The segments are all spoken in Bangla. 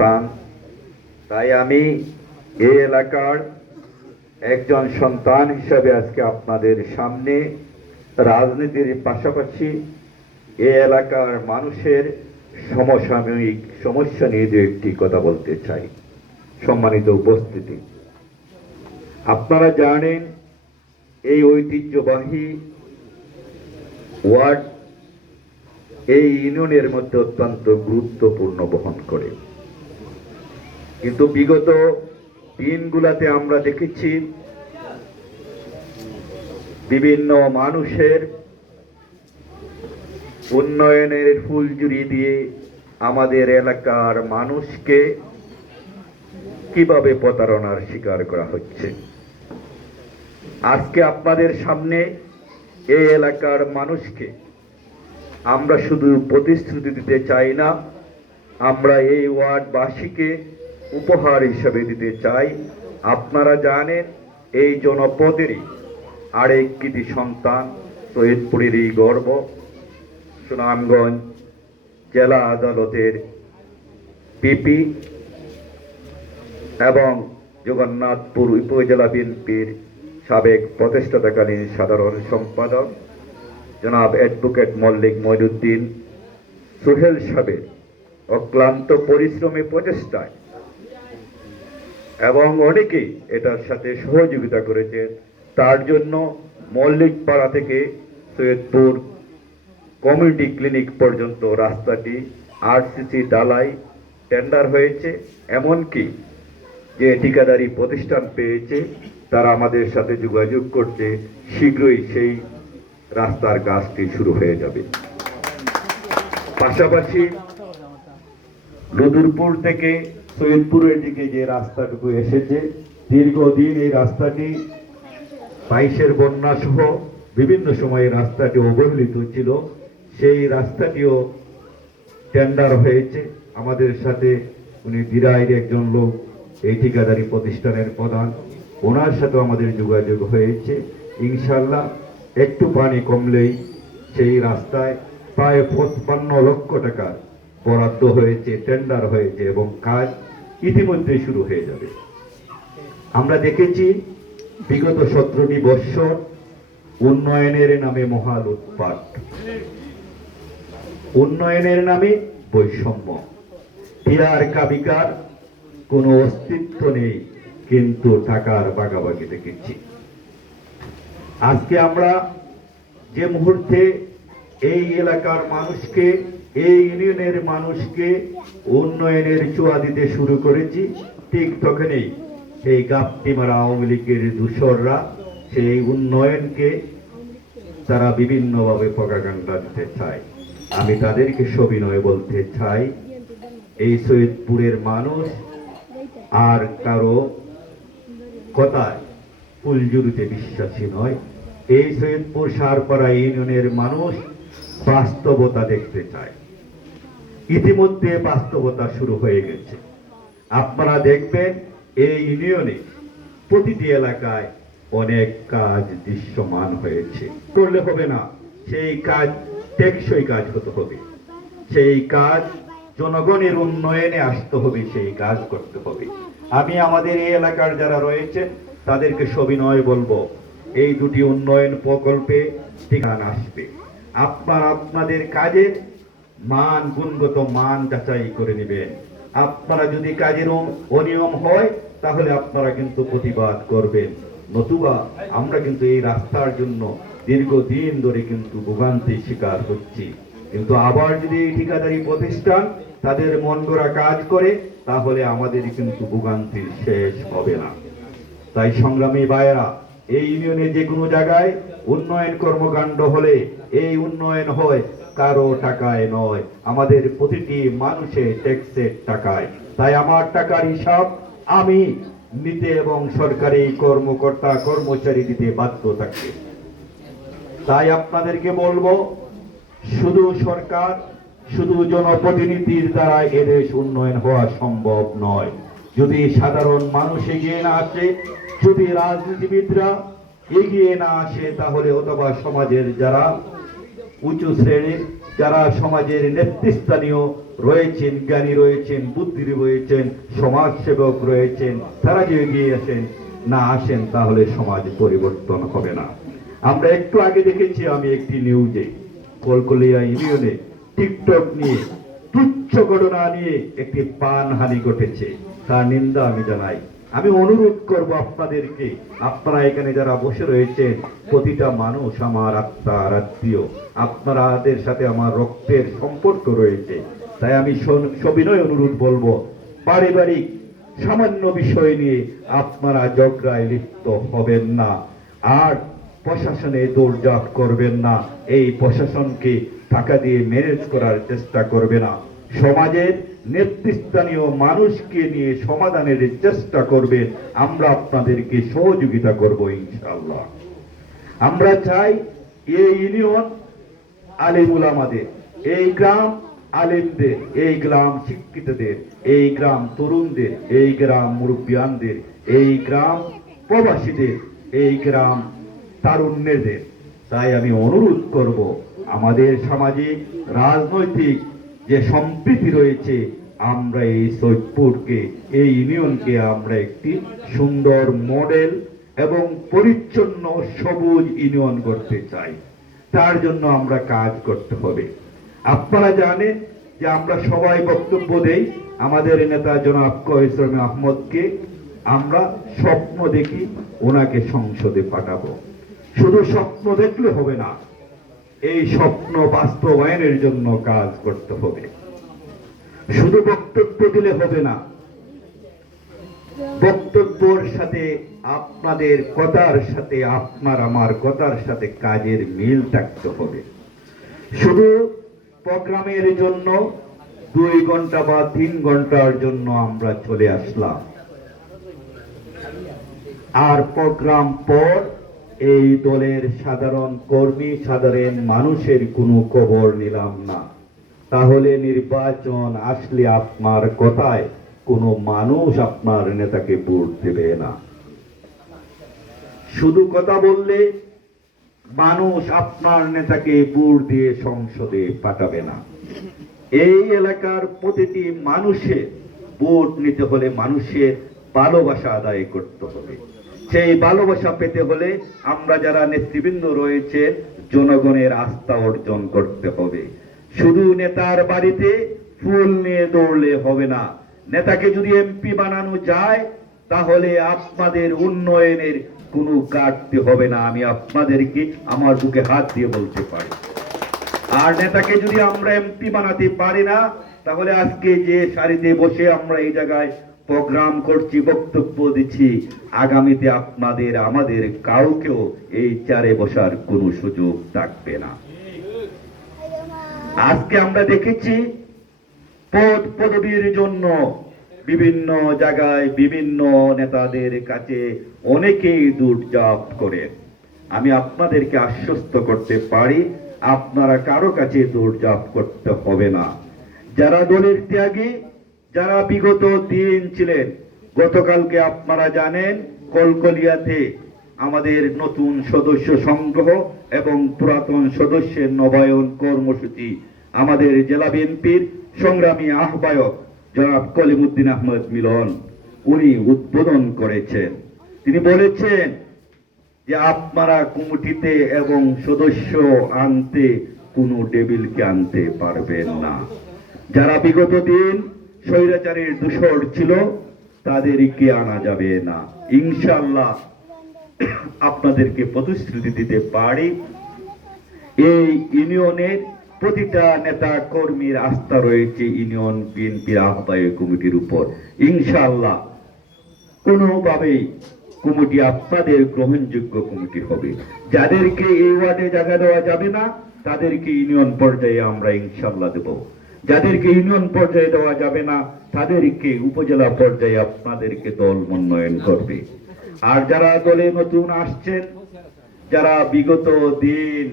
সন্তান তাই আমি এই এলাকার একজন সন্তান হিসাবে আজকে আপনাদের সামনে রাজনীতির পাশাপাশি এই এলাকার মানুষের সমসাময়িক সমস্যা নিয়ে একটি কথা বলতে চাই। সম্মানিত উপস্থিতি। আপনারা জানেন এই ঐতিহ্যবাহী ওয়ার্ড এই ইউনিয়নের মধ্যে অত্যন্ত গুরুত্বপূর্ণ বহন করে। কিন্তু বিগত দিনগুলাতে আমরা দেখেছি বিভিন্ন মানুষের উন্নয়নের ফুলজুরি দিয়ে আমাদের এলাকার মানুষকে কীভাবে প্রতারণার শিকার করা হচ্ছে। আজকে আপনাদের সামনে এই এলাকার মানুষকে আমরা শুধু প্রতিশ্রুতি দিতে চাই না, আমরা এই ওয়ার্ডবাসীকে উপহার হিসেবে দিতে চাই। আপনারা জানেন, এই জনপদেরই আরেক কৃতি সন্তান, সৈয়দপুরের এই গর্ব। সুনামগঞ্জ জেলা আদালতের পিপি এবং জগন্নাথপুর উপজেলা বিএনপির সাবেক প্রতিষ্ঠাতাকালীন সাধারণ সম্পাদক জনাব অ্যাডভোকেট মল্লিক মইনুদ্দিন, সোহেল সাহেবের অক্লান্ত পরিশ্রমী প্রচেষ্টায় এবং অনেকেই এটার সাথে সহযোগিতা করেছে। তার জন্য মল্লিক পাড়া থেকে সৈয়দপুর কমিউনিটি ক্লিনিক পর্যন্ত রাস্তাটি আরসিসি ডালাই টেন্ডার হয়েছে, এমনকি যে ঠিকাদারি প্রতিষ্ঠান পেয়েছে, তারা আমাদের সাথে যোগাযোগ করছে, শীঘ্রই সেই রাস্তার কাজটি শুরু হয়ে যাবে। পাশাপাশি নদুরপুর থেকে সৈয়দপুরের দিকে যে রাস্তাটুকু এসেছে, দীর্ঘদিন এই রাস্তাটি বাইশের বন্যা সহ বিভিন্ন সময়ে রাস্তাটি অবহেলিত ছিল। সেই রাস্তাটিও টেন্ডার হয়েছে। আমাদের সাথে উনি দিরাইয়ের একজন লোক, এই ঠিকাদারি প্রতিষ্ঠানের প্রধান। ওনার সাথে আমাদের যোগাযোগ হয়েছে। ইনশাল্লাহ একটু পানি কমলেই সেই রাস্তায় প্রায় পঁচপান্ন লক্ষ টাকার বরাদ্দ হয়েছে টেন্ডার হয়েছে এবং কাজ ইতিমধ্যে শুরু হয়ে যাবে। আমরা দেখেছি বিগত সতেরোটি বৎসর উন্নয়নের নামে মহাল উৎপাত। উন্নয়নের নামে বৈষম্য। টিয়ার কাবিকার কোনো অস্তিত্ব নেই, কিন্তু টাকার বাগাবাগি দেখেছি। আজকে আমরা যে মুহূর্তে এই এলাকার মানুষকে এই ইউনিয়নের মানুষকে উন্নয়নের চুয়া দিতে শুরু করেছি। ঠিক তখনই সেই গাপটিমারা আওয়ামী লীগের দূষররা সেই উন্নয়নকে তারা বিভিন্নভাবে প্রকাগান্ডা দিতে চায়। আমি তাদেরকে সবিনয় বলতে চাই, এই সৈয়দপুরের মানুষ আর কারও কথায় ফুলজুরিতে বিশ্বাসী নয়। এই সৈয়দপুর সারপাড়া ইউনিয়নের মানুষ বাস্তবতা দেখতে চায়। ইতিমধ্যে বাস্তবতা শুরু হয়ে গেছে। আপনারা দেখবেন এই ইউনিয়নে প্রতিটি এলাকায় অনেক কাজ দৃশ্যমান হয়েছে। করলে হবে না, সেই কাজ টেকসই কাজ হতে হবে। সেই কাজ জনগণের উন্নয়নে আসতে হবে, সেই কাজ করতে হবে। আমি আমাদের এই এলাকার যারা রয়েছে তাদেরকে সবিনয় বলব, এই দুটি উন্নয়ন প্রকল্পে ঠিকান আসবে। আপনার আপনাদের কাজের মান গুণগত মান যাচাই করে নেবেন। আপনারা যদি কাজের অনিয়ম হয়, তাহলে আপনারা কিন্তু প্রতিবাদ করবেন। নতুবা আমরা কিন্তু এই রাস্তার জন্য দীর্ঘদিন ধরে কিন্তু ভোগান্তির শিকার হচ্ছি। কিন্তু আবার যদি এই ঠিকাদারি প্রতিষ্ঠান তাদের মন গড়া কাজ করে, তাহলে আমাদের কিন্তু ভোগান্তির শেষ হবে না। তাই সংগ্রামী ভাইয়েরা, এই ইউনিয়নে যে কোনো জায়গায় উন্নয়ন কর্মকাণ্ড হলে এই উন্নয়ন হয়, কারও টাকায় নয়। আমাদের প্রতিটি মানুষের ট্যাক্সের টাকায়। তাই আমার টাকার হিসাব আমি নিতে এবং সরকারি কর্মকর্তা, কর্মচারী দিতে বাধ্য থাকবে তাই আপনাদেরকে বলব, শুধু সরকার, শুধু জনপ্রতিনিধির দ্বারা এদেশ উন্নয়ন হওয়া সম্ভব নয়। যদি সাধারণ মানুষ এগিয়ে না আসে, যদি রাজনীতিবিদরা এগিয়ে না আসে তাহলে অথবা সমাজের যারা উঁচু শ্রেণির, যারা সমাজের নেতৃস্থানীয় রয়েছেন, জ্ঞানী রয়েছেন বুদ্ধি রয়েছেন, সমাজসেবক রয়েছেন, তারা যদি এগিয়ে আসেন, না আসেন তাহলে সমাজ পরিবর্তন হবে না। আমরা একটু আগে দেখেছি আমি একটি নিউজে, কলকলিয়া ইউনিয়নে টিকটক নিয়ে, তুচ্ছ ঘটনা নিয়ে একটি পানহানি ঘটেছে। তার নিন্দা আমি জানাই। আমি অনুরোধ করব আপনাদেরকে, আপনারা এখানে যারা বসে রয়েছেন, প্রতিটা মানুষ আমার আত্মার আত্মীয় আপনারাদের সাথে আমার রক্তের সম্পর্ক রয়েছে। তাই আমি সবিনয় অনুরোধ বলব, পারিবারিক, সামান্য বিষয় নিয়ে আপনারা ঝগড়ায় লিপ্ত হবেন না, আর প্রশাসনে দৌড়ঝাঁপ করবেন না, এই প্রশাসনকে টাকা দিয়ে ম্যানেজ করার চেষ্টা করবে না। সমাজের নেতৃস্থানীয় মানুষকে নিয়ে সমাধানের চেষ্টা করবে, আমরা আপনাদেরকে সহযোগিতা করব ইনশাল্লাহ আমরা চাই এই ইউনিয়ন আলিমুল আমাদের, এই গ্রাম আলিমদের, এই গ্রাম শিক্ষিতদের, এই গ্রাম তরুণদের, এই গ্রাম মুরব্বিয়ানদের, এই গ্রাম প্রবাসীদের, এই গ্রাম তারুণ্যদের তাই আমি অনুরোধ করব, আমাদের সামাজিক, রাজনৈতিক যে সম্প্রীতি রয়েছে, আমরা এই সৈয়দপুরকে, এই ইউনিয়নকে আমরা একটি সুন্দর মডেল এবং পরিচ্ছন্ন সবুজ ইউনিয়ন করতে চাই। তার জন্য আমরা কাজ করতে হবে। আপনারা জানেন যে আমরা সবাই বক্তব্য দেই, আমাদের নেতা জনাব কয়েসরম আহমদকে আমরা স্বপ্ন দেখি ওনাকে সংসদে পাঠাবো। শুধু স্বপ্ন দেখলে হবে না এই স্বপ্ন বাস্তবায়নের জন্য কাজ করতে হবে। শুধু বক্তব্য দিলে হবে না, বক্তব্যের সাথে আপনাদের কথার সাথে, আপনার আমার কথার সাথে কাজের মিল থাকতে হবে। শুধু প্রোগ্রামের জন্য, দুই ঘণ্টা বা তিন ঘণ্টার জন্য আমরা চলে আসলাম। আর প্রোগ্রাম পর এই দলের সাধারণ কর্মী, সাধারণ মানুষের কোনো খবর নিলাম না। তাহলে নির্বাচন আসলে আপনার কথায় কোনো মানুষ আপনার নেতাকে ভোট দেবে না। শুধু কথা বললে মানুষ আপনার নেতাকে ভোট দিয়ে সংসদে পাঠাবে না। এই এলাকার প্রতিটি মানুষের ভোট নিতে হলে মানুষের ভালোবাসা আদায় করতে হবে। সেই ভালোবাসা পেতে হলে আমরা যারা নেতৃবৃন্দ রয়েছে, জনগণের আস্থা অর্জন করতে হবে। শুধু নেতার বাড়িতে ফুল নিয়ে দৌড়লে হবে না। নেতাকে যদি এমপি বানানো যায়, তাহলে আপনাদের উন্নয়নের কোনো কাটতে হবে না। আমি আপনাদেরকে আমার বুকে হাত দিয়ে বলতে পারি। আর নেতাকে যদি আমরা এমপি বানাতে পারি না, তাহলে আজকে যে সারিতে বসে আমরা এই জায়গায় প্রোগ্রাম করছি, বক্তব্য দিচ্ছি। আগামীতে আপনাদের, আমাদের কাউকেও এই চারে বসার কোনো সুযোগ থাকবে না। আজকে আমরা দেখেছি, পদ পদবীর জন্য বিভিন্ন জায়গায় বিভিন্ন নেতাদের কাছে অনেকেই দৌড়ঝাঁপ করেন আমি আপনাদেরকে আশ্বস্ত করতে পারি, আপনারা কারও কাছে দৌড়ঝাঁপ করতে হবে না। যারা দলের ত্যাগী যারা বিগত দিন ছিলেন, গতকালকে আপনারা জানেন, কলকলিয়াতে আমাদের নতুন সদস্য সংগ্রহ এবং পুরাতন সদস্যের নবায়ন কর্মসূচি। আমাদের জেলা বিএনপির সংগ্রামী আহ্বায়ক জনাব কলিমুদ্দিন আহমদ মিলন, উনি উদ্বোধন করেছেন। তিনি বলেছেন যে আপনারা কমিটিতে এবং সদস্য আনতে কোনো টেবিলকে আনতে পারবেন না। যারা বিগত দিন স্বৈরাচারের দূষর ছিল, তাদেরকে আনা যাবে না। ইনশাল্লাহ আপনাদেরকে প্রতিশ্রুতি দিতে পারি। এই ইউনিয়নের প্রতিটা নেতা কর্মীর আস্থা রয়েছে ইউনিয়ন বিএনপির আহ্বায়ক কমিটির উপর। ইনশাল্লাহ কোনোভাবেই কমিটি আপনাদের গ্রহণযোগ্য কমিটি হবে। যাদেরকে এই ওয়ার্ডে জায়গা দেওয়া যাবে না, তাদেরকে ইউনিয়ন পর্যায়ে আমরা ইনশাল্লাহ দেব। যাদেরকে ইউনিয়ন পর্যায়ে দেওয়া যাবে না, তাদেরকে উপজেলা পর্যায়ে আপনাদেরকে দল মনোনয়ন করবে। আর যারা দলে নতুন আসছেন, যারা বিগত দিন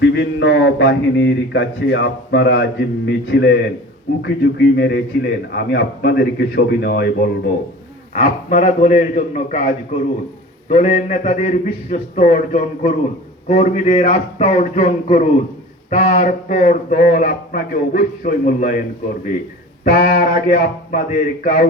বিভিন্ন বাহিনীর কাছে আপনারা জিম্মি ছিলেন উকি ঝুঁকি মেরেছিলেন, আমি আপনাদেরকে সবিনয় বলব। আপনারা দলের জন্য কাজ করুন, দলের নেতাদের বিশ্বস্ত অর্জন করুন, কর্মীদের আস্থা অর্জন করুন তারপর দল আপনাকে অবশ্যই মূল্যায়ন করবে। তার আগে আপনাদের কাউ